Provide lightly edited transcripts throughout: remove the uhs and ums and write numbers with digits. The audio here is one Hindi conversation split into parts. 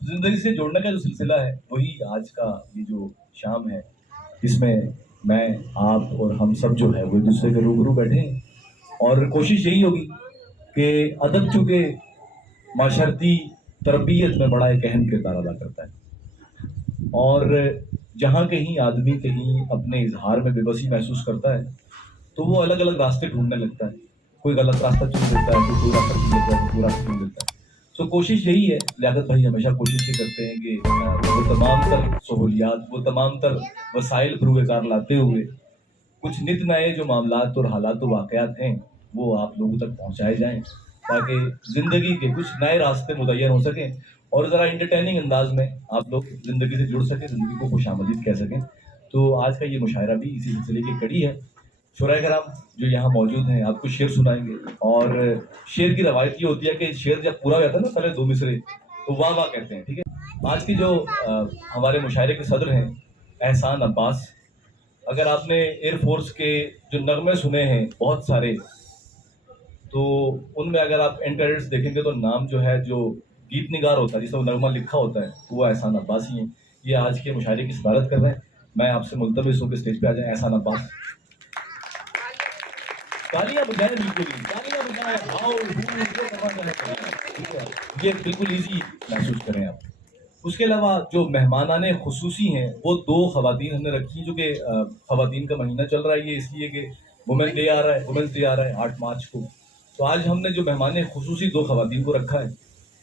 जिंदगी से जोड़ने का जो सिलसिला है वही आज का ये जो शाम है, इसमें मैं, आप और हम सब जो है वो एक दूसरे के रूबरू बैठे हैं। और कोशिश यही होगी कि अदब चूंकि माशरती तरबियत में बड़ा एक अहम किरदार अदा करता है, और जहाँ कहीं आदमी कहीं अपने इजहार में बेबसी महसूस करता है तो वो अलग अलग रास्ते ढूंढने लगता है। कोई गलत रास्ता चुन लेता है, कोई रास्ता चुन लेता है, कोई रास्ता चुन लेता है। सो कोशिश यही है, लियाकत भाई हमेशा कोशिश ये करते हैं कि वो तमाम तर सहूलियात, वो तमाम तर वसाइल बरूएकार लाते हुए कुछ नित नए जो मामलात और हालात और वाक़यात हैं वो आप लोगों तक पहुंचाए जाएं, ताकि ज़िंदगी के कुछ नए रास्ते मुतय्यन हो सकें और ज़रा इंटरटेनिंग अंदाज में आप लोग ज़िंदगी से जुड़ सकें, ज़िंदगी को खुशामदीद कह सकें। तो आज का ये मुशायरा भी इसी सिलसिले की कड़ी है। शुराए कराम जो यहाँ मौजूद हैं आपको शेर सुनाएंगे, और शेर की रवायत ये होती है कि शेर जब पूरा हो जाता है ना, पहले दो मिसरे तो वाह वाह कहते हैं, ठीक है। आज की जो हमारे मुशायरे के सदर हैं एहसान अब्बास, अगर आपने एयरफोर्स के जो नगमे सुने हैं बहुत सारे, तो उनमें अगर आप एंड क्रेडिट्स देखेंगे तो नाम जो है, जो गीत निगार होता है जिसमें वो नगमा लिखा होता है, तो वो एहसान अब्बास ही हैं। ये आज के मुशायरे की सदारत कर रहे हैं। मैं आपसे मुल्तमिस हूँ कि स्टेज पे आ जाए एहसान अब्बास। तालियां बजाएं, बिल्कुल ही तालियां बजाएं, आओ जो करना चाहें, ठीक है, ये बिल्कुल इजी महसूस करें आप। उसके अलावा जो मेहमानाने खुसूसी हैं वो दो खवातीन हमने रखी, जो कि खवातीन का महीना चल रहा है, ये इसलिए कि वुमेन डे आ रहा है, वुमेंस डे आ रहा है 8 मार्च को। तो आज हमने जो मेहमान खुसूसी दो खवातीन को रखा है,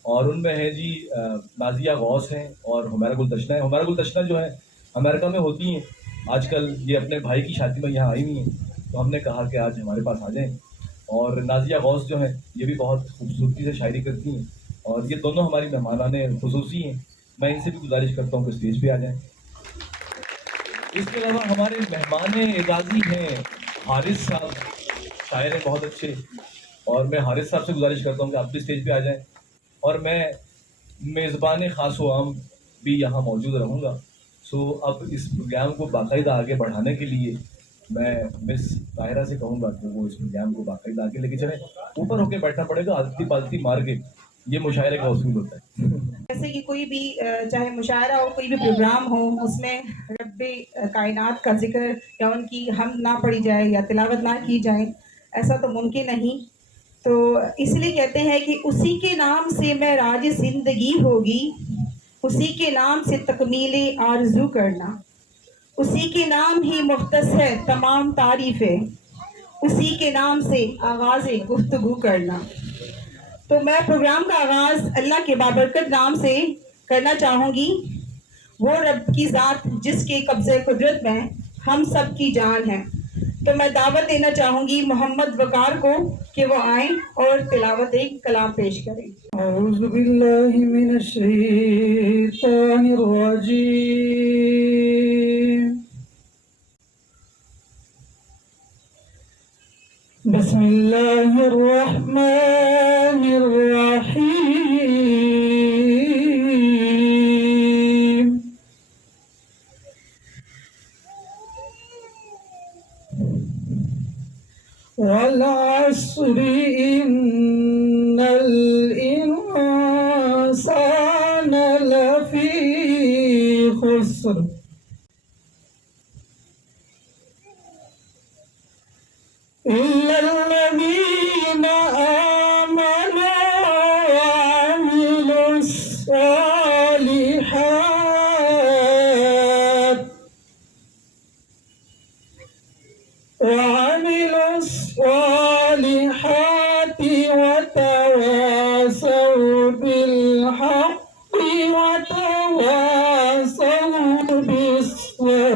और उनमें है जी नाजिया गौस हैं और हुमैरा गुल दशना है। हुमैरा गुल दशना जो है अमेरिका में होती हैं आजकल, ये अपने भाई की शादी में यहाँ आई हुई हैं, तो हमने कहा कि आज हमारे पास आ जाएं। और नाजिया गौस जो है ये भी बहुत खूबसूरती से शायरी करती हैं, और ये दोनों हमारी मेहमानाने खुसूसी हैं। मैं इनसे भी गुजारिश करता हूँ कि स्टेज पे आ जाएं। इसके अलावा हमारे मेहमान एजाजी हैं हारिस साहब, शायर हैं बहुत अच्छे, और मैं हारिस साहब से गुजारिश करता हूँ कि आप भी स्टेज पे आ जाएं। और मैं मेज़बान ख़ास व आम भी यहाँ मौजूद रहूँगा। सो अब इस प्रोग्राम को बाकायदा आगे बढ़ाने के लिए मैं मिस ताहिरा से कहूँगा कि वो इस प्रोग्राम को बाकायदा आगे लेके चलें। ऊपर होके बैठना पड़ेगा, आलती पालती मार के, ये मुशायरे का उसूल होता है। जैसे कि कोई भी चाहे मुशायरा हो, कोई भी प्रोग्राम हो, उसमें रब्बे कायनात का जिक्र या उनकी हम ना पढ़ी जाए या तिलावत ना की जाए, ऐसा तो मुमकिन नहीं। तो इसलिए कहते हैं कि उसी के नाम से मैं राज जिंदगी होगी, उसी के नाम से तकमीले आरजू करना, उसी के नाम ही मुख्तस है तमाम तारीफें, उसी के नाम से आगाज़ गुफ्तगू करना। तो मैं प्रोग्राम का आगाज अल्लाह के बाबरकत नाम से करना चाहूंगी। वो रब की ज़ात जिसके कब्ज़े कुदरत में हम सब की जान है। तो मैं दावत देना चाहूंगी मोहम्मद वकार को कि वो आए और तिलावत एक कलाम पेश करें। औज़ु बिल्लाहि मिनश शैतानिर रजीम। बिस्मिल्लाहिर रहमानिर रहीम। वल अस्रि इन्नल इंसाना लफी खुस्र इल्लल्लज़ीना आमनू व अमिलुस्सालिहात वतवासौ बिलहक़्क़ि वतवासौ बिस्सब्र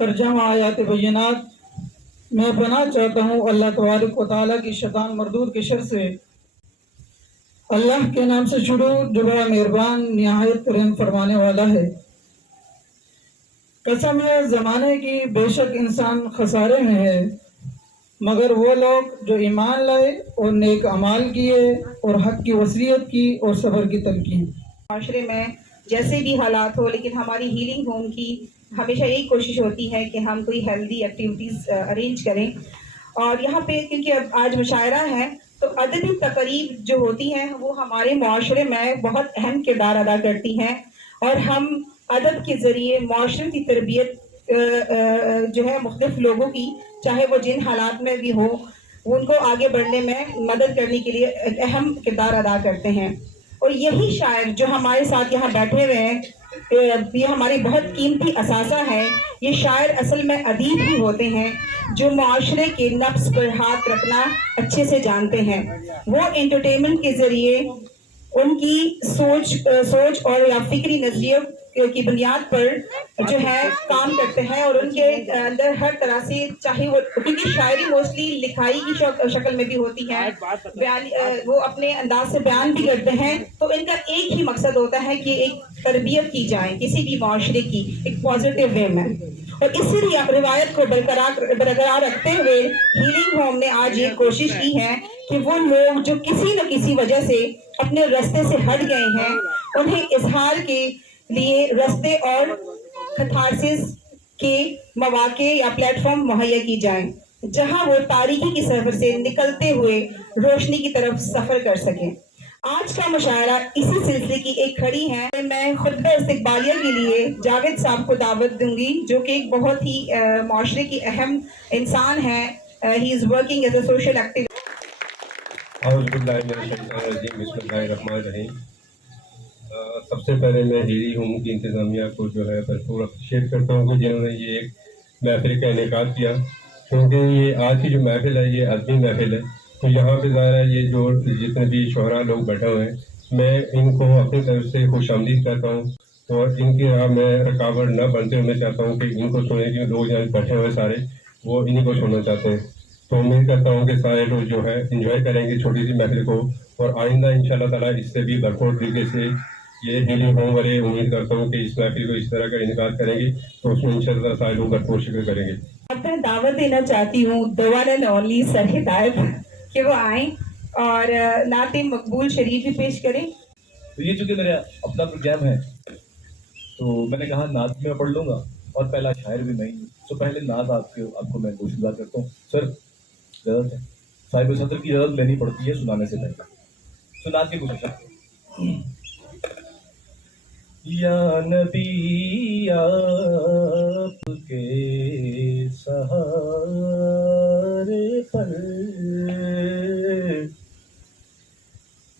तर्जुमा आयात बय्यिनात। मैं पनाह चाहता हूँ अल्लाह तबारक व तआला की शैतान मरदूद के शर से। अल्लाह के नाम से शुरू जो बड़ा मेहरबान निहायत रहम फरमाने वाला है। कसम है ज़माने की बेशक इंसान खसारे में है, मगर वो लोग जो ईमान लाए और नेक अमाल किए और हक की वसीयत की और सब्र की तलकीन। माशरे में जैसे भी हालात हो, लेकिन हमारी हीलिंग होम की हमेशा यही कोशिश होती है कि हम कोई हेल्दी एक्टिविटीज़ अरेंज करें। और यहाँ पे क्योंकि अब आज मुशायरा है, तो अदबी तकरीब जो होती हैं वो हमारे माशरे में बहुत अहम किरदार अदा करती हैं। और हम अदब के ज़रिए माशरती तरबियत जो है मुख्तलिफ लोगों की, चाहे वो जिन हालात में भी हो, उनको आगे बढ़ने में मदद करने के लिए एक अहम किरदार अदा करते हैं। और यही शायर जो हमारे साथ यहाँ बैठे हुए हैं, ये हमारी बहुत कीमती असासा है। ये शायर असल में अदीब ही होते हैं जो माशरे के नफ्स पर हाथ रखना अच्छे से जानते हैं। वो एंटरटेनमेंट के जरिए उनकी सोच और या फिक्री नजरियों की बुनियाद पर जो है काम करते हैं। और उनके अंदर हर तरह से, चाहे वो, क्योंकि शायरी मोस्टली लिखाई की शक्ल में भी होती है, बयान वो अपने अंदाज से बयान भी करते हैं। तो इनका एक ही मकसद होता है कि एक तरबियत की जाए किसी भी माशरे की एक पॉजिटिव वे में। और इसी रिवायत को बरकरार रखते हुए हीलिंग होम ने आज ये कोशिश की है कि वो लोग जो किसी न किसी वजह से अपने रास्ते से हट गए हैं, उन्हें इजहार के लिए रास्ते और कैथारसिस के मौके या प्लेटफॉर्म मुहैया की जाएं, जहां वो तारीकी की सफर से निकलते हुए रोशनी की तरफ सफर कर सकें। आज का मुशायरा इसी सिलसिले की एक खड़ी है। मैं खुतबा इस्तकबालिया के लिए जावेद साहब को दावत दूंगी, जो कि एक बहुत ही माशरे की अहम इंसान है। He is working as a social activist. सबसे पहले मैं हीरी होम की इंतज़ामिया को जो है भरपूर अप्रिशिएट करता हूँ कि जिन्होंने ये एक महफिल का इनेकाद किया, क्योंकि ये आज की जो महफिल है ये अदबी महफिल है। तो यहाँ पे ज़ाहिर है ये जो जितने भी शोहरा लोग बैठे हुए हैं, मैं इनको अपनी तरफ से खुशामदीद करता हूँ और इनके यहाँ मैं रुकावट न बनते हुए मैं चाहता हूँ कि इनको सुने कि लोग यहाँ बैठे हुए सारे वो इन्हीं को सुनना चाहते हैं। तो उम्मीद करता हूँ कि सारे लोग जो है इंजॉय करेंगे छोटी सी महफिल को, और आइंदा इंशाल्लाह ताला इससे भी भरपूर तरीके से ये हीलिंग होम वाले उम्मीद करता हूँ कि इस महफिल को इस तरह का इनकार करेंगे तो उसमें इंशाल्लाह सारे लोग भरपूर शिरकत करेंगे। मैं दावत देना चाहती हूँ the one and only sir हिदायत कि वो आए और नाते मकबूल शरीफ भी पेश करें। तो ये चूंकि मेरा अपना प्रोग्राम है, तो मैंने कहा नात में पढ़ लूंगा और पहला शायर भी मैं ही हूँ। तो पहले नात आपको मैं गुज़ार करता हूँ। सर इजाज़त है, साहिब सदर की इजाज़त लेनी पड़ती है सुनाने से पहले। तो नात की कोशिश या नबी आपके सहारे पर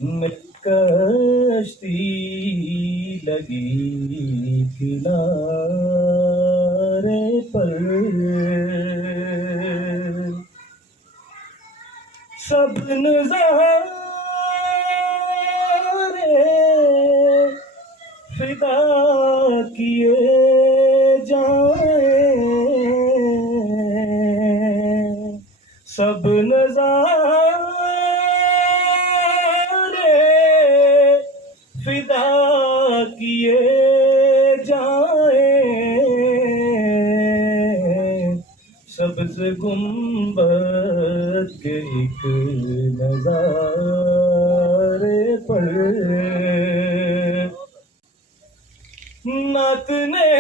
मैं कश्ती लगी किनारे पर, सब नज़ारे फिदा किए जाएं, सब नज़ारे फिदा किए जाएं, सब्ज़ गुंबद के एक नज़ारे पर नात ने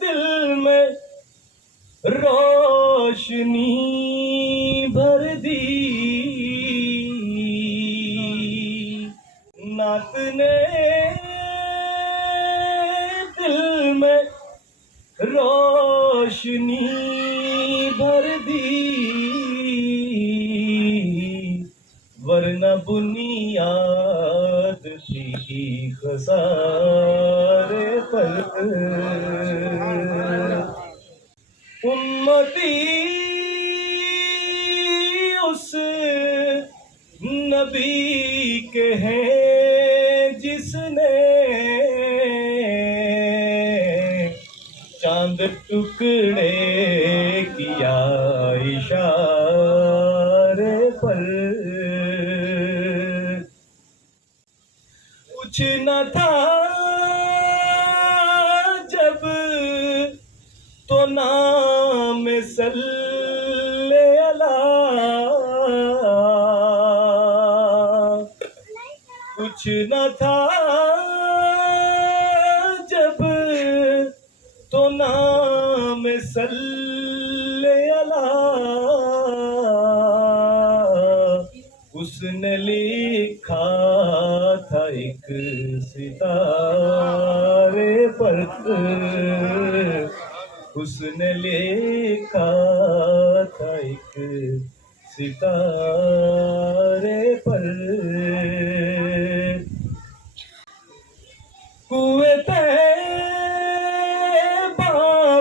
दिल में रोशनी भर दी, नात ने दिल में रोशनी भर दी, वरना बुनियाद थी खसारे पर। उम्मती उस नबी के हैं जिसने चांद टुकड़े किया इशारे पर, कुछ न था जब तो नाम सल कुछ न था जब तो नाम सल्ले अला उसने लिखा था एक सितारे पर, उसने लिखा था एक सितारे पर। कुएं तैबा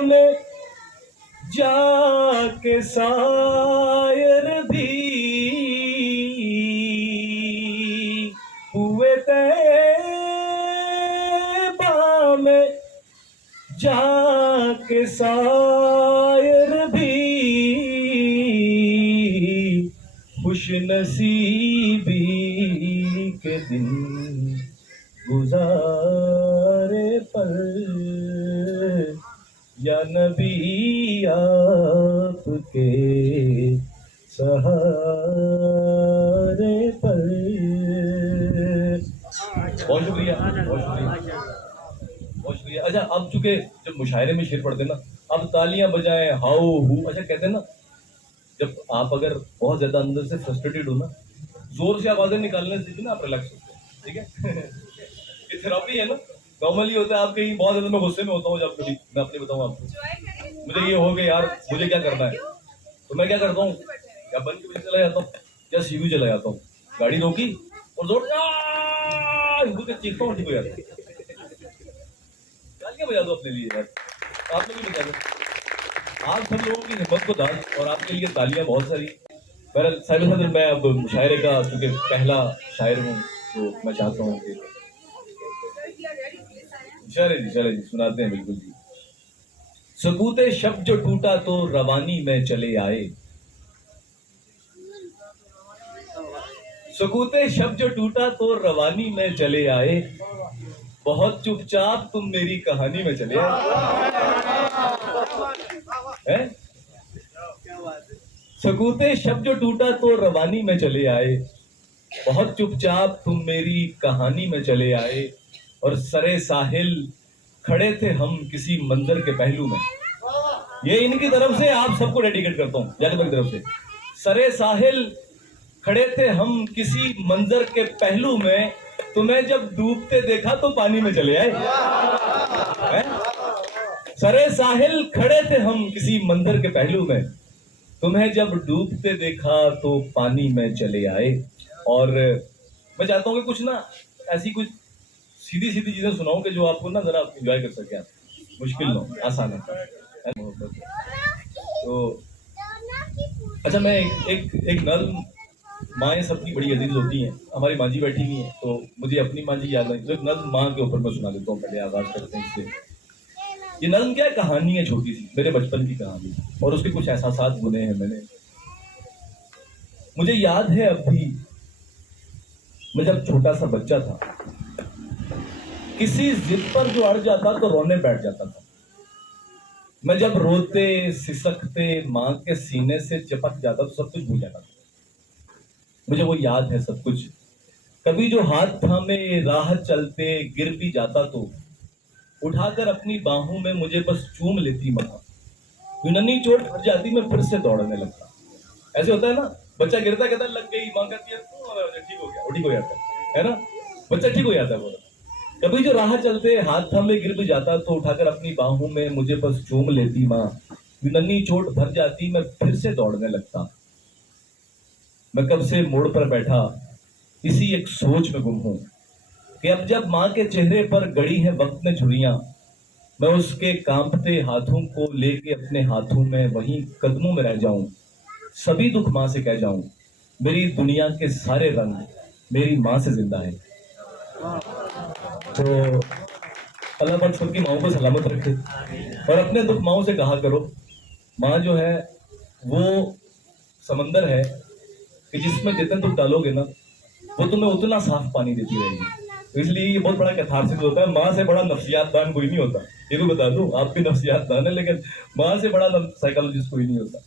में जाके शायर भी, कुएं तैबा में जाके शायर भी खुश नसीबी के दिन गुजारे पर, या नबी आपके सहारे पर। बहुत शुक्रिया, बहुत शुक्रिया, बहुत शुक्रिया। अच्छा, अब चूंकि जब मुशायरे में शेर पढ़ते ना, अब तालियां बजाएं, हाउ हु, अच्छा कहते हैं ना, जब आप अगर बहुत ज्यादा अंदर से फ्रस्ट्रेटेड हो ना, जोर से आवाजें निकालने से ना आप रिलैक्स होते हैं, ठीक है। ये थेरेपी है ना, नॉर्मली होता है। आप कहीं बहुत ज्यादा, मैं गुस्से में होता हूँ जब कभी, मैं अपनी बताऊँ आपको, मुझे ये हो गया यार, मुझे क्या करना है, तो मैं क्या करता हूँ, या बंद के चला जाता हूँ या सीयू चला जाता हूँ, गाड़ी रोकी और जोर के चीखता हूँ, ठीक हो जाता है। तालियां बजा दो अपने लिए यार, आप लोग भी बजा दो। आप सब लोगों की हिम्मत को दान, और आपके लिए तालियां बहुत सारी। बहरहाल साहिब सदर, मैं अब मुशायरे का चूंकि पहला शायर हूँ, तो मैं चाहता हूँ कि चले जी सुनाते हैं, बिल्कुल जी। सकूते शब्द जो टूटा तो रवानी में चले आए, सकूते शब्द जो टूटा तो रवानी में चले आए, बहुत चुपचाप तुम मेरी कहानी में चले आए। सकूते शब्द जो टूटा तो रवानी में चले आए, बहुत चुपचाप तुम मेरी कहानी में चले आए, और सरे साहिल खड़े थे हम किसी मंजर के पहलू में। ये इनकी तरफ से आप सबको डेडिकेट करता हूँ, जाने की तरफ से। सरे साहिल खड़े थे हम किसी मंजर के पहलू में, तुम्हें जब डूबते देखा तो पानी में चले आए। सरे साहिल खड़े थे हम किसी मंजर के पहलू में, तुम्हें जब डूबते देखा तो पानी में चले आए। और मैं चाहता हूँ कि कुछ ना ऐसी कुछ सीधी सीधी चीजें सुनाऊं कि जो आपको ना जरा एंजॉय कर सके, मुश्किल ना, आसान है। तो अच्छा, मैं एक नज्म, माएँ सबकी बड़ी अजीज होती हैं, हमारी माँ जी बैठी हुई हैं, तो मुझे अपनी माँ जी याद आई, तो एक नज्म माँ के ऊपर मैं सुना देता हूँ, पहले आगाज करते हैं इससे। ये नज्म क्या है, कहानी है छोटी सी, मेरे बचपन की कहानी, और उसके कुछ एहसासात बुने हैं मैंने। मुझे याद है अब भी, मैं जब छोटा सा बच्चा था, किसी जिद पर जो अड़ जाता तो रोने बैठ जाता था। मैं जब रोते सिसकते माँ के सीने से चिपक जाता तो सब कुछ भूल जाता था। मुझे वो याद है सब कुछ। कभी जो हाथ थामे राह चलते गिर भी जाता तो उठाकर अपनी बाहों में मुझे बस चूम लेती माँ। यूनानी चोट फट जाती, मैं फिर से दौड़ने लगता। ऐसे होता है ना, बच्चा गिरता कहता लग गई, माँ कहती है ठीक हो गया, वो ठीक हो जाता है ना, बच्चा ठीक हो जाता है बोला। कभी जो राह चलते हाथ थामे गिर भी जाता तो उठाकर अपनी बाहों में मुझे बस चूम लेती माँ। यूनानी चोट भर जाती, मैं फिर से दौड़ने लगता। मैं कब से मोड़ पर बैठा इसी एक सोच में गुम हूं कि अब जब माँ के चेहरे पर गड़ी है वक्त में झुर्रियां, मैं उसके कांपते हाथों को लेके अपने हाथों में वहीं कदमों में रह जाऊं। सभी दुख माँ से कह जाऊं, मेरी दुनिया के सारे रंग मेरी माँ से जिंदा है। तो अल्लाह पाक सबकी माओं को सलामत रखे, और अपने दुख माओं से कहा करो, माँ जो है वो समंदर है कि जिसमें जितना तुम डालोगे ना वो तुम्हें उतना साफ पानी देती रहेगी। तो इसलिए ये बहुत बड़ा कैथार्सिस होता है। माँ से बड़ा नफ्सियात दान कोई नहीं होता, ये तो बता दूं, आप भी नफ्सियात दान है, लेकिन माँ से बड़ा साइकोलॉजिस्ट कोई नहीं होता।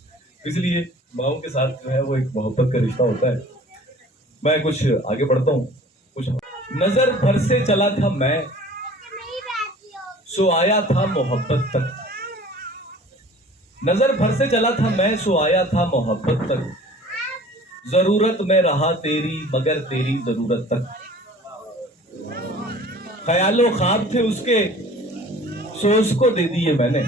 इसलिए माओं के साथ जो है वो एक मोहब्बत का रिश्ता होता है। मैं कुछ आगे बढ़ता हूँ, कुछ नजर भर से चला था मैं, सो आया था मोहब्बत तक। नजर भर से चला था मैं, सो आया था मोहब्बत तक। जरूरत में रहा तेरी, मगर तेरी जरूरत तक। ख्यालो ख्वाब थे उसके, सो उसको दे दिए मैंने।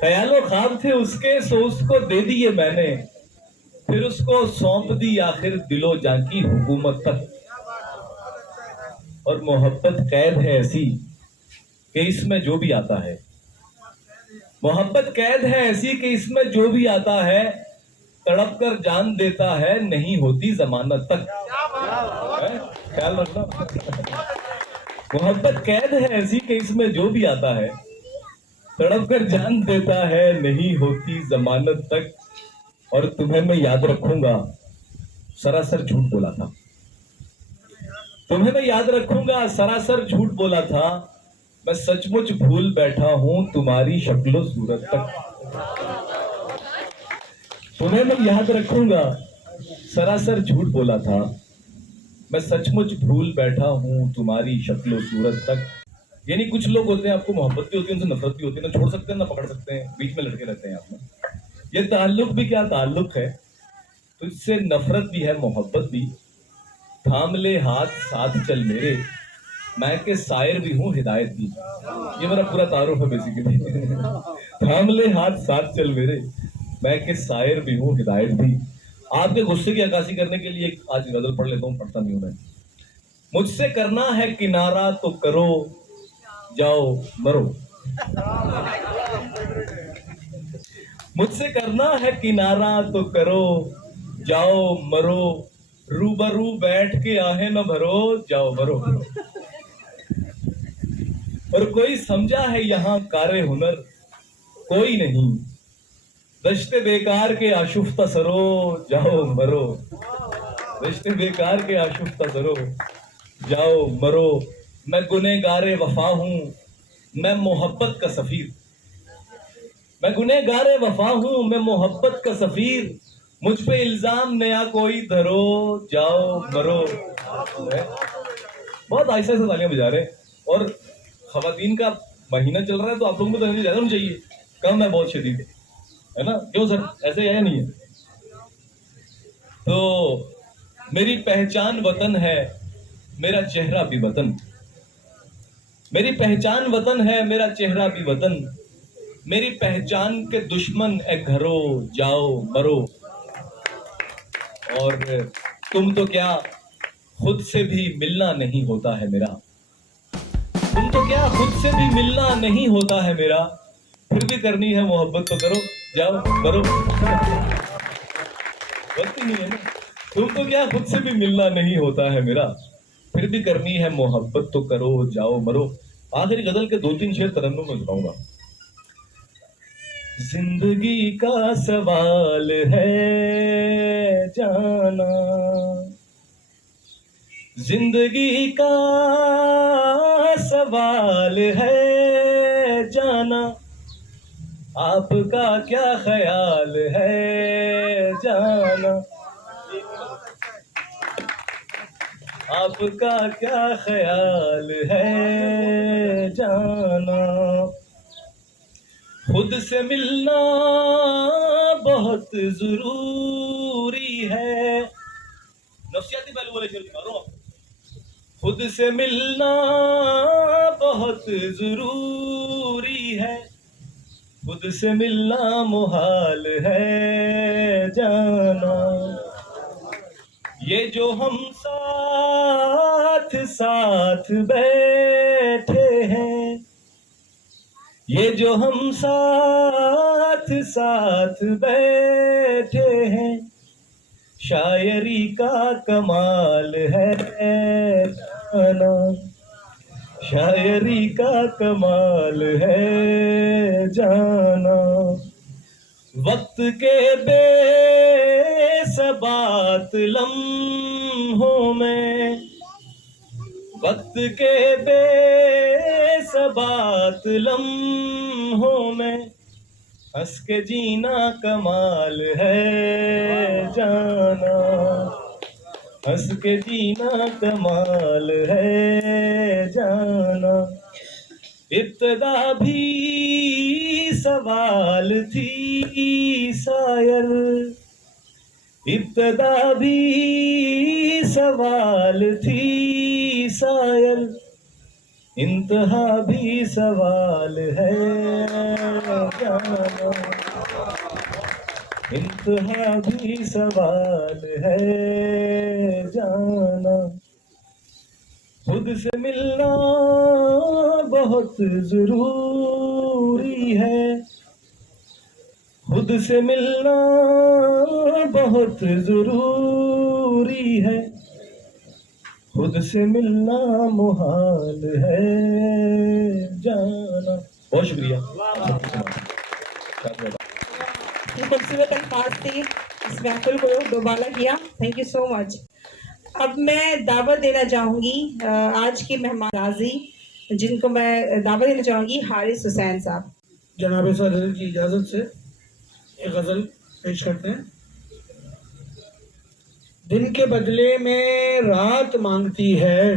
ख्यालो ख्वाब थे उसके, सो उसको दे दिए मैंने। फिर उसको सौंप दी आखिर दिलो जां की हुकूमत तक। और मोहब्बत कैद है ऐसी कि इसमें जो भी आता है, मोहब्बत कैद है ऐसी कि इसमें जो भी आता है तड़प कर जान देता है, नहीं होती जमानत तक। ख्याल रखना। मोहब्बत कैद है ऐसी कि इसमें जो भी आता है तड़प कर जान देता है, नहीं होती जमानत तक। और तुम्हें मैं याद रखूंगा, सरासर झूठ बोला था। तुम्हें मैं याद रखूंगा, सरासर झूठ बोला था। मैं सचमुच भूल बैठा हूं तुम्हारी शक्लो सूरत तक। तुम्हें मैं याद रखूंगा, सरासर झूठ बोला था। मैं सचमुच भूल बैठा हूं तुम्हारी शक्लो सूरत तक। यानी कुछ लोग होते हैं, आपको मोहब्बत भी होती है, उनसे नफरत भी होती है, ना छोड़ सकते हैं ना पकड़ सकते हैं, बीच में लटके रहते हैं आप में। ये ताल्लुक भी क्या ताल्लुक है, तुझसे नफरत भी है मोहब्बत भी। थाम ले हाथ साथ चल मेरे, मैं के शायर भी हूँ हिदायत भी। ये मेरा पूरा तारुफ है बेसिकली। थाम ले हाथ साथ चल मेरे, मैं के शायर भी हूँ हिदायत भी। आपके गुस्से की अक्कासी करने के लिए आज गजल पढ़ लेता हूँ, पढ़ता नहीं हूं मैं। मुझसे करना है किनारा तो करो, जाओ मरो। मुझसे करना है किनारा तो करो, जाओ मरो। रूबरू बैठ के आहे न भरो, जाओ मरो। और कोई समझा है यहाँ कारे हुनर, कोई नहीं। रिश्ते बेकार के आशुफ्ता सरो, जाओ मरो। रिश्ते बेकार के आशुफ्ता सरो, जाओ मरो। मैं गुनहगारे वफा हूं, मैं मोहब्बत का सफीर। मैं गुनहगारे वफा हूं, मैं मोहब्बत का सफीर। मुझ पे इल्जाम नया कोई धरो, जाओ मरो। बहुत आहिस्ता से तालियां बजा रहे हैं। और खवातीन का महीना चल रहा है, तो आप लोगों को तो ज्यादा होनी चाहिए, कम है बहुत शदीद, है ना? क्यों सर, ऐसे है या नहीं है? तो मेरी पहचान वतन है, मेरा चेहरा भी वतन। मेरी पहचान वतन है, मेरा चेहरा भी वतन। मेरी पहचान के दुश्मन ए घरो, जाओ मरो। और तुम तो क्या खुद से भी मिलना नहीं होता है मेरा। तुम तो क्या खुद से भी मिलना नहीं होता है मेरा। फिर भी करनी है मोहब्बत तो करो, जाओ करो। गलती नहीं है ना। तुम तो क्या खुद से भी मिलना नहीं होता है मेरा, फिर भी करनी है मोहब्बत तो करो, जाओ मरो। आखिरी गजल के 2-3 शेर तरन्नुम में बताऊंगा। जिंदगी का सवाल है जाना, जिंदगी का सवाल है जाना। आपका क्या ख्याल है जाना, आपका क्या ख्याल है जाना। खुद से मिलना बहुत जरूरी है। नफ्सियाती पहलू वाले शेर सुना रहा हूं। खुद से मिलना बहुत जरूरी है, खुद से मिलना मुहाल है जाना। ये जो हम साथ साथ बैठे हैं, ये जो हम साथ साथ बैठे हैं, शायरी का कमाल है जाना। शायरी का कमाल है जाना। वक्त के बेसबात लम्हों में, वक्त के बेसबात लम्हों में, हंस के जीना कमाल है जाना। हंस के जीना कमाल है जाना, इब्तदा भी सवाल थी शायर, इब्तदा भी सवाल थी शायर, इंतहा भी सवाल है जाना, इंतहा भी सवाल है जाना। खुद से मिलना बहुत जरूरी है, खुद से मिलना बहुत जरूरी है, खुद से मिलना मुहाल है जाना। बहुत शुक्रिया। खूबसूरत अल्फाज थे, इस महफिल को दोबारा किया। Thank you so much. अब मैं दावत देना चाहूँगी आज के मेहमान नवाजी, जिनको मैं दावत देना चाहूँगी हारिस हुसैन साहब। जनाब सदर की इजाज़त से एक गज़ल पेश करते हैं। दिन के बदले में रात मांगती है,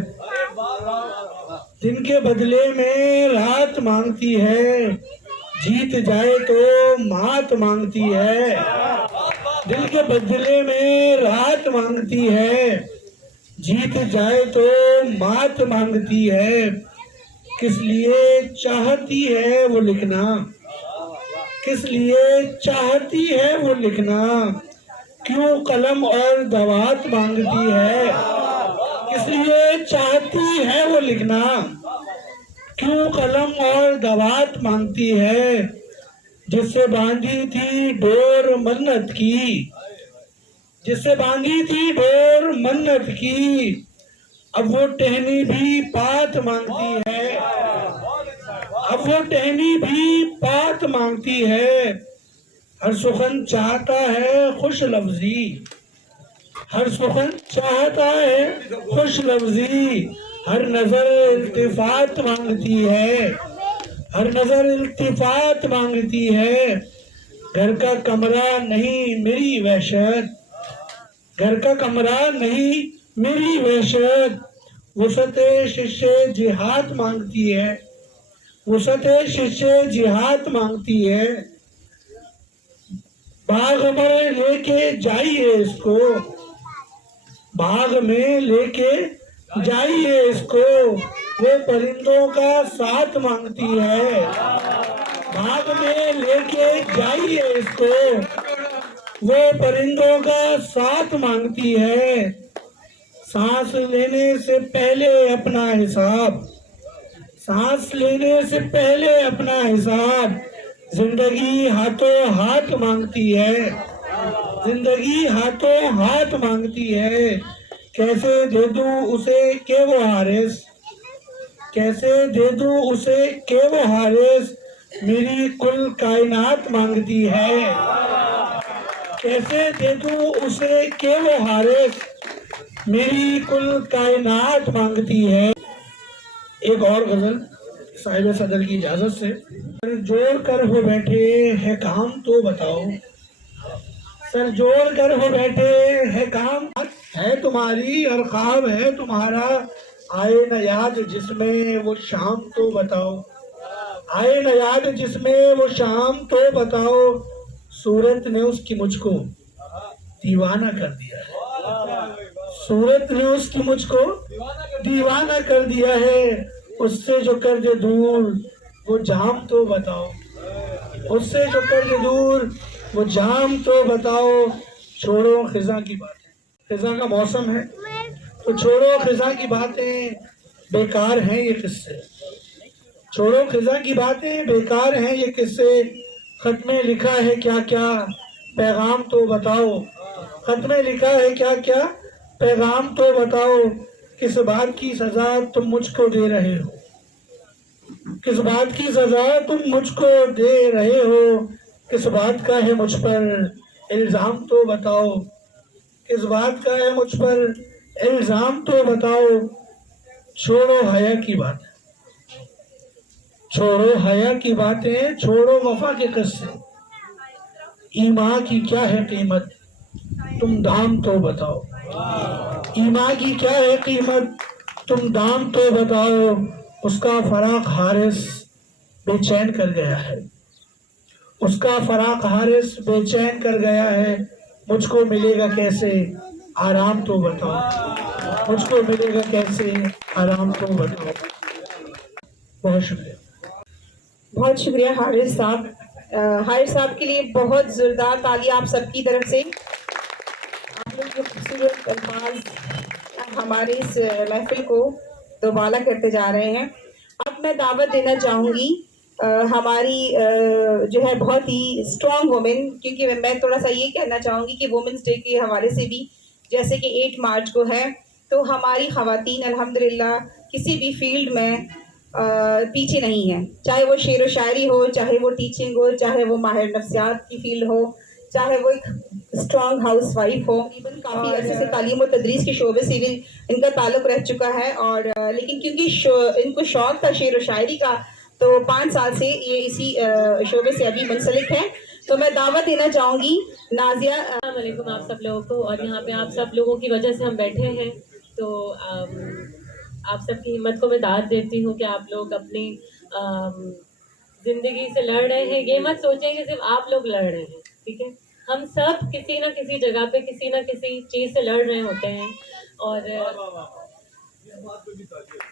दिन के बदले में रात मांगती है, जीत जाए तो मात मांगती है। दिल के बदले में रात मांगती है, जीत जाए तो मात मांगती है। किस लिए चाहती है वो लिखना, किस लिए चाहती है वो लिखना, क्यों कलम और दवात मांगती है। किस लिए चाहती है वो लिखना, क्यों कलम और दवात मांगती है। जिससे बांधी थी डोर मन्नत की, जिससे बांधी थी डोर मन्नत की, अब वो टहनी भी पात मांगती है, अब वो टहनी भी पात मांगती है। हर सुखन चाहता है खुश लफ्जी, हर सुखन चाहता है खुश लफ्जी, हर नजर इल्तिफात मांगती है, हर नजर इल्तिफात मांगती है। घर का कमरा नहीं मेरी वहशत, घर का कमरा नहीं मेरी वहशत, वुसअते शिशे जिहाद मांगती है, वुसअते शिशे जिहाद मांगती है। बाग में लेके जाइए इसको, बाग में लेके जाइए इसको, वो परिंदों का साथ मांगती है। बाग में लेके जाइए इसको, वो परिंदों का साथ मांगती है। सांस लेने से पहले अपना हिसाब, सांस लेने से पहले अपना हिसाब, जिंदगी हाथों हाथ मांगती है, जिंदगी हाथों हाथ मांगती है। कैसे दे दूं उसे के वो हारिस, कैसे दे दूं उसे के वो हारिस, मेरी कुल कायनात मांगती है। कैसे दे दूं उसे के वो हारिस, मेरी कुल कायनात मांगती है। एक और गजल साहिब सदर की इजाजत से। सर जोड़ कर हो बैठे है काम तो बताओ, सर जोड़ कर हो बैठे है काम है तुम्हारी, और ख्वाब है तुम्हारा, आए न याद जिसमें वो शाम तो बताओ, आए न याद जिसमें वो शाम तो बताओ। सूरत ने उसकी मुझको दीवाना कर दिया है, सूरत ने उसकी मुझको दीवाना कर दिया है। उससे जो कर दे दूर वो जाम तो बताओ, उससे जो कर दे दूर वो जाम तो बताओ। छोड़ो खिजा की बातें, खिजा का मौसम है तो छोड़ो खिजा की बातें, बेकार हैं ये किस्से, छोड़ो खिजा की बातें, बेकार हैं ये किस्से। खत में लिखा है क्या क्या पैगाम तो बताओ, खत में लिखा है क्या क्या पैगाम तो बताओ। किस बात की सजा तुम मुझको दे रहे हो, किस बात की सजा तुम मुझको दे रहे हो। किस बात का है मुझ पर इल्जाम तो बताओ, किस बात का है मुझ पर इल्जाम तो बताओ। छोड़ो हया की बात, छोड़ो हया की बातें, छोड़ो वफा के किस्से। ईमान की क्या है कीमत तुम दाम तो बताओ, ईमा की क्या है कीमत, तुम दाम तो बताओ। उसका फराक हारिस बेचैन कर गया है, उसका फराक हारिस बेचैन कर गया है। मुझको मिलेगा कैसे आराम तो बताओ, मुझको मिलेगा कैसे आराम तो बताओ। बहुत शुक्रिया। बहुत शुक्रिया हारिस साहब। हारिस साहब के लिए बहुत जोरदार ताली आप सबकी तरफ से। आप लोग जो खूबसूरत अल्फाज हमारे इस महफिल को दोबारा करते जा रहे हैं। अब मैं दावत देना चाहूँगी हमारी जो है बहुत ही स्ट्रॉन्ग वुमेन, क्योंकि मैं थोड़ा सा ये कहना चाहूँगी कि वुमेंस डे के हवाले से भी, जैसे कि 8 मार्च को है, तो हमारी ख़वातीन अल्हम्दुलिल्लाह किसी भी फील्ड में पीछे नहीं है। चाहे वो शेर व शायरी हो, चाहे वो टीचिंग हो, चाहे वो माहिर नफ्सियात की फील्ड हो, चाहे वो एक स्ट्रॉन्ग हाउस वाइफ हो। इवन काफ़ी अरसे से तालीम और तदरीस के शोबे से भी इनका ताल्लुक रह चुका है। और लेकिन क्योंकि इनको शौक़ था शेर व शायरी का, तो 5 साल से ये इसी शोबे से अभी मुंसलिक है। तो मैं दावत देना चाहूँगी नाजिया। वालेकुम आप सब लोगों को। और यहाँ पे आप सब लोगों की वजह से हम बैठे हैं, तो आप सबकी हिम्मत को मैं दाद देती हूँ कि आप लोग अपनी ज़िंदगी से लड़ रहे हैं। ये मत सोचें कि सिर्फ आप लोग लड़ रहे हैं, ठीक है। हम सब किसी ना किसी जगह पे किसी ना किसी चीज़ से लड़ रहे होते हैं। और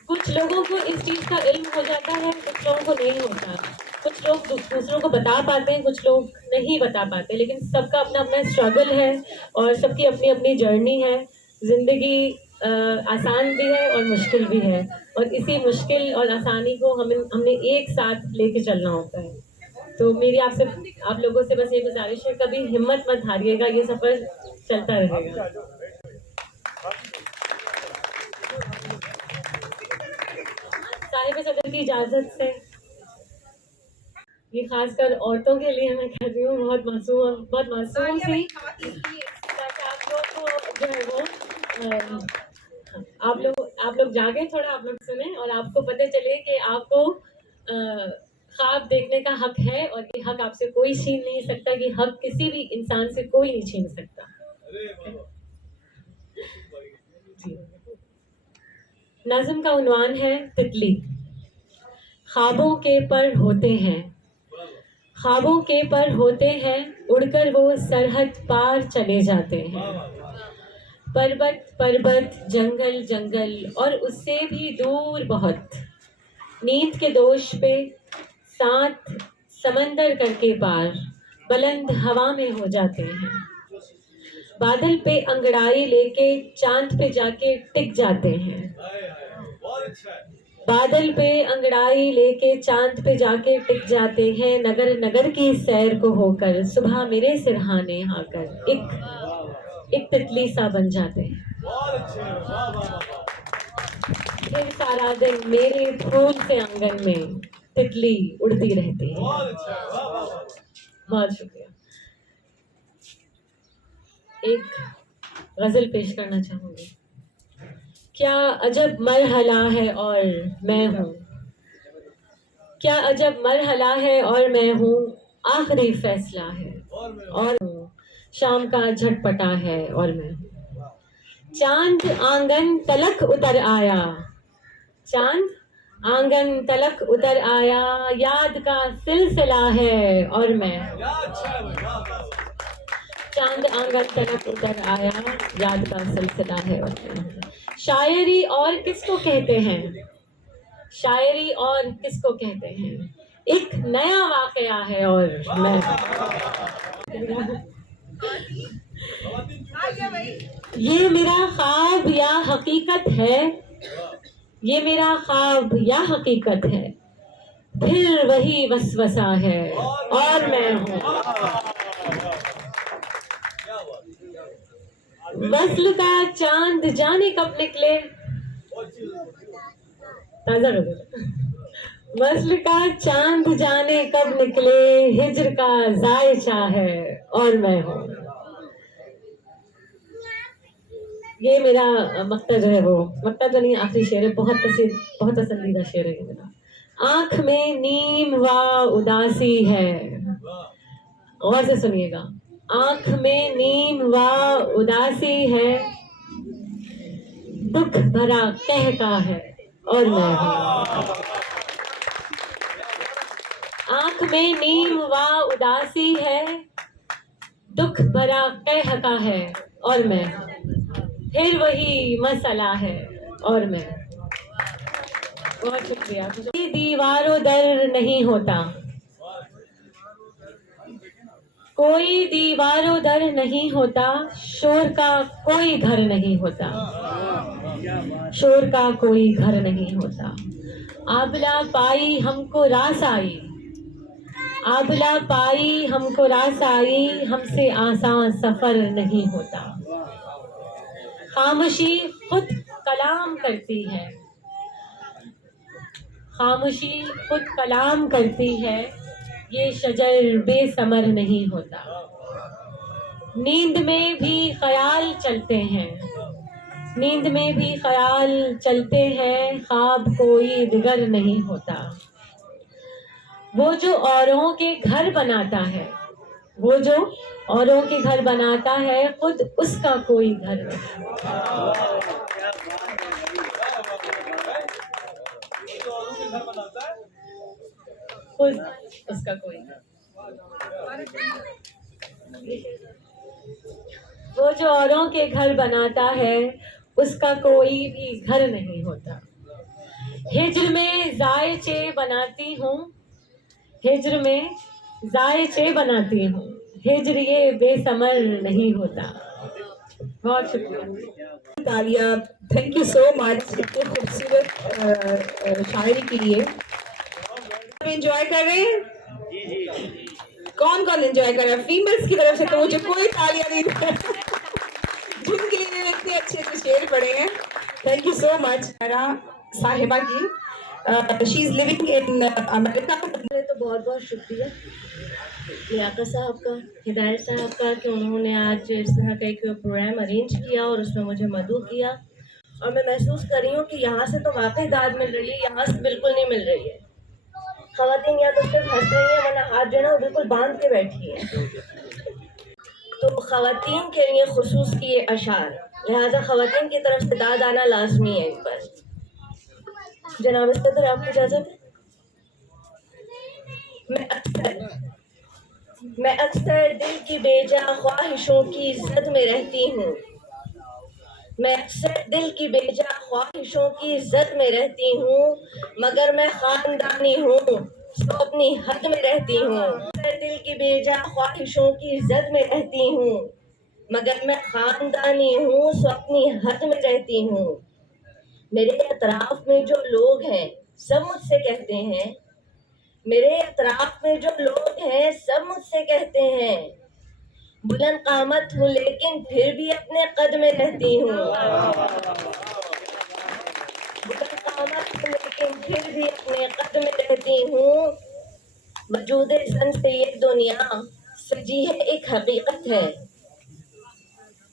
कुछ लोगों को इस चीज़ का इल्म हो जाता है, कुछ लोगों को नहीं होता। कुछ लोग दूसरों को बता पाते हैं, कुछ लोग नहीं बता पाते, लेकिन सबका अपना अपना स्ट्रगल है और सबकी अपनी अपनी जर्नी है। ज़िंदगी आसान भी है और मुश्किल भी है, और इसी मुश्किल और आसानी को हमने एक साथ लेके चलना होता है। तो मेरी आप लोगों से बस ये गुजारिश है, कभी हिम्मत मत हारिएगा, ये सफ़र चलता रहेगा। साहिब सदर की इजाज़त से, ये खासकर औरतों के लिए मैं कहती हूँ, बहुत मासूम सी, ताकि आप लोग को जो है वो आप लोग जागे थोड़ा, आप लोग सुने और आपको पता चले कि आपको ख्वाब देखने का हक है, और ये हक आपसे कोई छीन नहीं सकता। ये हक किसी भी इंसान से कोई नहीं छीन सकता। नज़्म का उन्वान है तितली। ख्वाबों के पर होते हैं, ख्वाबों के पर होते हैं, उड़कर वो सरहद पार चले जाते हैं। पर्वत पर्वत, जंगल जंगल, और उससे भी दूर बहुत, नींद के दोष पे साथ समंदर करके पार, बुलंद हवा में हो जाते हैं। बादल पे अंगड़ाई लेके चांद पे जाके टिक जाते हैं। बादल पे अंगड़ाई लेके चांद पे जाके टिक जाते हैं। नगर नगर की सैर को होकर सुबह मेरे सिरहाने आकर एक तितली सा बन जाते हैं। फिर सारा दिन मेरे फूल से आंगन में तितली उड़ती रहती है। बहुत शुक्रिया। एक गजल पेश करना चाहूंगी। क्या अजब मरहला है और मैं हूँ, क्या अजब मरहला है और मैं हूँ, आखिरी फैसला है और हूँ, शाम का झटपटा है और मैं हूँ। चांद आंगन तलक उतर आया, चांद आंगन तलक उतर आया, याद का सिलसिला है और मैं। चांद आंगन तलक उतर आया, याद का सिलसिला है और मैं। शायरी और किसको कहते हैं, शायरी और किसको कहते हैं, एक नया वाकया है और मैं। ये मेरा ख्वाब या हकीकत है, ये मेरा ख्वाब या हकीकत है, फिर वही वसवसा है और मैं हूँ। वस्ल का चांद जाने कब निकले, ताज़ा वस्ल का चांद जाने कब निकले, हिज्र का जायचा है और मैं हूँ। ये मेरा मक्ता जो है वो मक्ता तो नहीं, आखिरी शेर है, बहुत पसंदीदा शेर है ये मेरा। आंख में नीम व उदासी है, गौर से सुनिएगा। आंख में नीम व उदासी है, दुख भरा कहका है और मैं हूँ। आंख में नीम व उदासी है, दुख भरा कहका है और मैं हूँ। फिर वही मसला है और मैं। बहुत शुक्रिया। दीवारों दर नहीं होता, कोई दीवारों दर नहीं होता, शोर का कोई घर नहीं होता, शोर का कोई घर नहीं होता। आबला पाई हमको रास आई, आबला पाई हमको रास आई, हमसे आसान सफर नहीं होता। खामोशी खुद कलाम करती है, खामोशी खुद कलाम करती है, ये शजर बेसमर नहीं होता। नींद में भी ख्याल चलते हैं, नींद में भी ख्याल चलते हैं, ख्वाब कोई दिगर नहीं होता। वो जो औरों के घर बनाता है, वो जो औरों के घर बनाता है, खुद उसका कोई घर नहीं। खुद उसका कोई घर। वो जो औरों के घर बनाता है, उसका कोई भी घर नहीं होता। हिज्र में जायचे बनाती हूँ, हिज्र में जायचे बनाती हूँ, हिज्र ये बेसमर नहीं होता। बहुत शुक्रिया। तालिया, थैंक यू सो मच इतने खूबसूरत शायरी के लिए। एंजॉय कर रहे हैं? कौन कौन एंजॉय कर रहा है? फीमेल्स की तरफ से तो मुझे कोई तालियां नहीं जिनके लिए मैंने इतने अच्छे अच्छे शेर पढ़े हैं। थैंक यू सो मच साहिबा की। She is living in America. तो बहुत बहुत शुक्रिया लियाकत साहब का, हिदायत साहब का कि उन्होंने आज इस तरह का एक प्रोग्राम अरेंज किया और उसमें मुझे मदऊ किया। और मैं महसूस कर रही हूँ कि यहाँ से तो वाकई दाद मिल रही है, यहाँ से बिल्कुल नहीं मिल रही है। ख़वातीन या तो सिर्फ हंस रही है, वरना हाथ जो है ना वो बिल्कुल बांध के बैठी है। तो ख़वातीन के लिए खुसूस की ये अशार, लिहाजा ख़वातीन की तरफ से दाद आना लाजमी है इन पर। जनाब सदर, आपको इजाज़त है? मैं अक्सर दिल की बेजा ख्वाहिशों की ज़द में रहती हूँ, मैं अक्सर दिल की बेजा ख्वाहिशों की ज़द में रहती हूँ, मगर मैं ख़ानदानी हूँ तो अपनी हद में रहती हूँ। अक्सर दिल की बेजा ख्वाहिशों की ज़द में रहती हूँ, मगर मैं ख़ानदानी हूँ तो अपनी हद में रहती हूँ। मेरे अतराफ़ में जो लोग हैं सब मुझसे कहते हैं, मेरे अतराफ़ में जो लोग हैं सब मुझसे कहते हैं, बुलंद कामत हूँ लेकिन फिर भी अपने कद में रहती हूँ। बुलंद कामत हूँ लेकिन फिर भी अपने कद में रहती हूँ। वजूदे ज़न से ये दुनिया सजी है एक हकीकत है,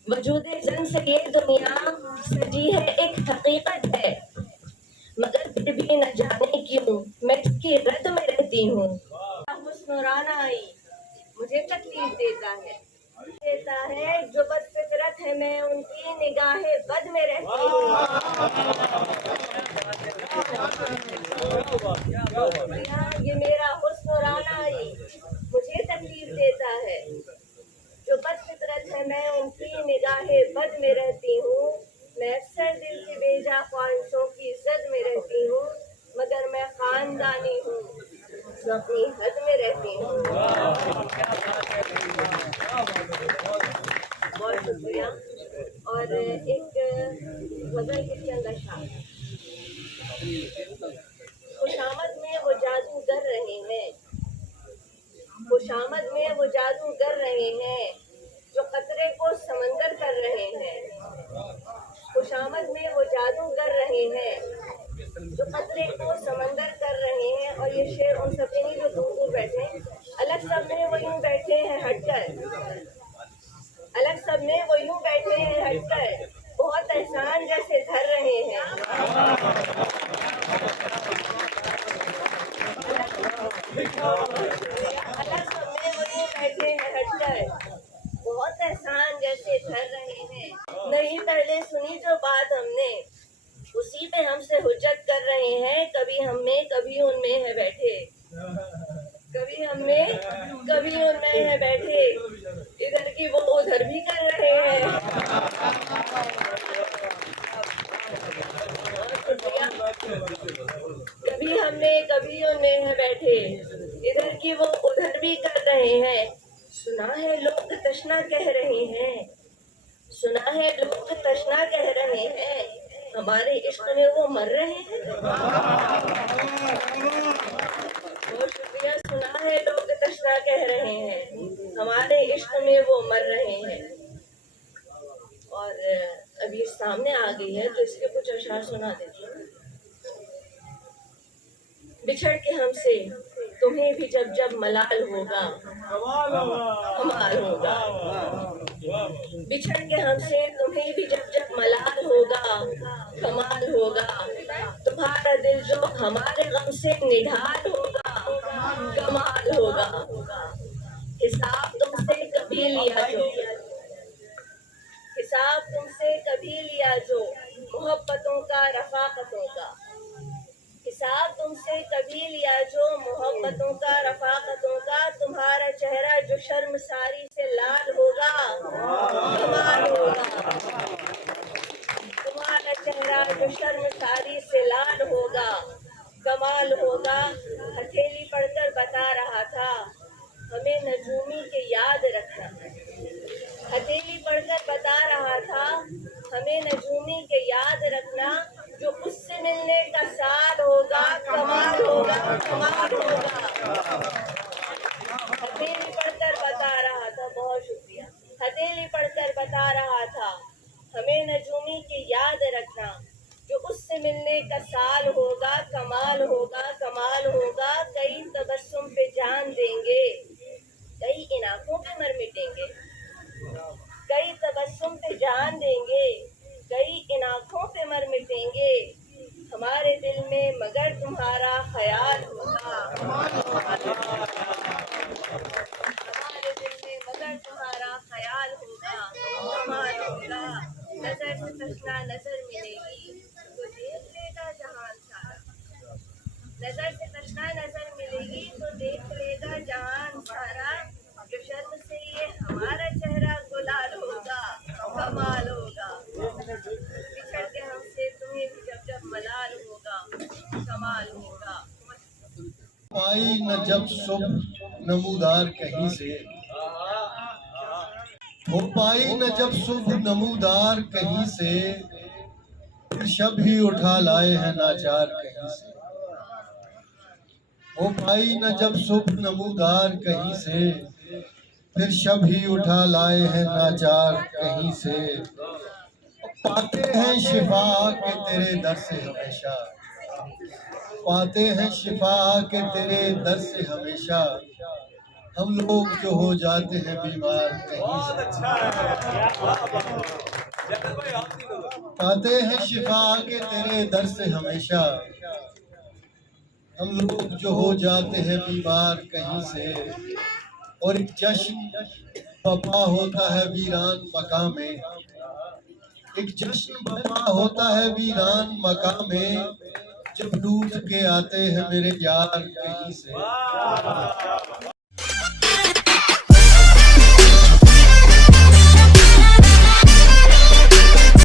वजूदे ज़न से ये दुनिया सजी है एक हकीकत है, मगर फिर भी न जाने क्यों मैं इसकी रद में रहती हूँ। हुस्नुराना आई मुझे तकलीफ देता है, जो बदफितरत है मैं उनकी निगाहे बद में रहती हूँ। ये मेरा हुस्नुराना आई मुझे तकलीफ देता है, जो बदफितरत है मैं उनकी निगाहे बद में रहती हूँ। मैं अक्सर दिल की बेजा ख्वाहिशों की ज़द में रहती हूँ, मगर मैं ख़ानदानी हूँ तो अपनी हद में रहती हूँ। बहुत शुक्रिया। और एक गज़ल के चंद अशार। खुशामद में वो जादू कर रहे हैं, खुशामद में वो जादू कर रहे हैं, जो कतरे को समंदर कर रहे हैं। खुशामद में वो जादू कर रहे हैं, जो कतरे को समंदर कर रहे हैं। और ये शेर उन सब के नहीं जो दूर दूर बैठे, अलग सब में वो यूं बैठे हैं हटकर, अलग सब में वो यूं बैठे हैं हटकर, बहुत एहसान जैसे धर रहे हैं। अलग सब में वो यूं बैठे हैं हटकर, बहुत एहसान जैसे धर रहे हैं। नहीं पहले सुनी जो बात हमने, उसी पे हमसे हुज्जत कर रहे हैं। कभी हम में कभी उनमें है बैठे, कभी हम में कभी उनमें है बैठे। इधर की वो उधर भी कर रहे हैं। कभी हम में कभी उनमें है बैठे, इधर की वो उधर भी कर रहे हैं। सुना है लोग तशना कह रहे हैं, सुना है लोग तशना कह रहे हैं। हमारे इश्क में वो मर रहे हैं। बहुत शुक्रिया। सुना है लोग तशना कह रहे हैं, हमारे इश्क में वो मर रहे हैं। और अब ये सामने आ गई है तो इसके कुछ अशार सुना देती हूँ। बिछड़ के हमसे तुम्हें भी जब जब मलाल होगा, कमाल होगा। बिछड़ के हमसे तुम्हें भी जब जब मलाल होगा, कमाल होगा। तुम्हारा दिल जो हमारे गम से निढाल होगा, कमाल होगा। हिसाब तुमसे कभी लिया जो, हिसाब तुमसे कभी लिया जो, मोहब्बतों का रफाकतों का। हिसाब तुमसे कभी लिया जो, मोहब्बतों का रफाकतों का। तुम्हारा चेहरा जो शर्मसारी से लाल होगा, कमाल होगा। तुम्हारा चेहरा जो शर्मसारी से लाल होगा, कमाल होगा। हथेली पढ़कर बता रहा था हमें नजूमी के याद रखना। हथेली पढ़कर बता रहा था हमें नजूमी के याद रखना। जो उससे मिलने का साल होगा, कमाल होगा, कमाल होगा। हथेली पढ़कर बता रहा था, बहुत शुक्रिया। हथेली पढ़कर बता रहा था हमें नजूमी की याद रखना। जो उससे मिलने का साल होगा, कमाल होगा, कमाल होगा। कई तबस्सुम पे जान देंगे, कई इन आंखों पे मर मिटेंगे। कई तबस्सुम पे जान देंगे, कई इन आंखों पे मर मिटेंगे। हमारे दिल में मगर तुम्हारा ख्याल होगा, हमारे दिल में मगर तुम्हारा ख्याल होगा, कमाल होगा। नजर से तशना नजर मिलेगी तो देख लेगा जहान सारा। नजर से तशना नजर मिलेगी तो देख लेगा जहान सारा। जो शर्म से ये हमारा चेहरा गुलाल होगा, कमाल होगा। बिछड़ के हमसे तुम्हें भी जब जब मलाल होगा, कमाल होगा। पाई न जब सुबह नमूदार कहीं से, हो पाई न जब सुबह नमूदार कहीं से। फिर शब ही उठा लाए हैं नाचार कहीं से। हो पाई न जब सुबह नमूदार कहीं से, फिर शब ही उठा लाए हैं नाचार कहीं से। पाते हैं शिफा के तेरे दर से हमेशा, पाते हैं शिफा के तेरे दर से हमेशा। हम लोग जो हो जाते हैं बीमार कहीं से, पाते हैं शिफा के तेरे दर से हमेशा। हम लोग जो हो जाते हैं बीमार कहीं से। और एक जश्न बपा होता है वीरान मकाम में, एक जश्न बपा होता है वीरान मकाम में। जब लूट के आते हैं मेरे यार कहीं से।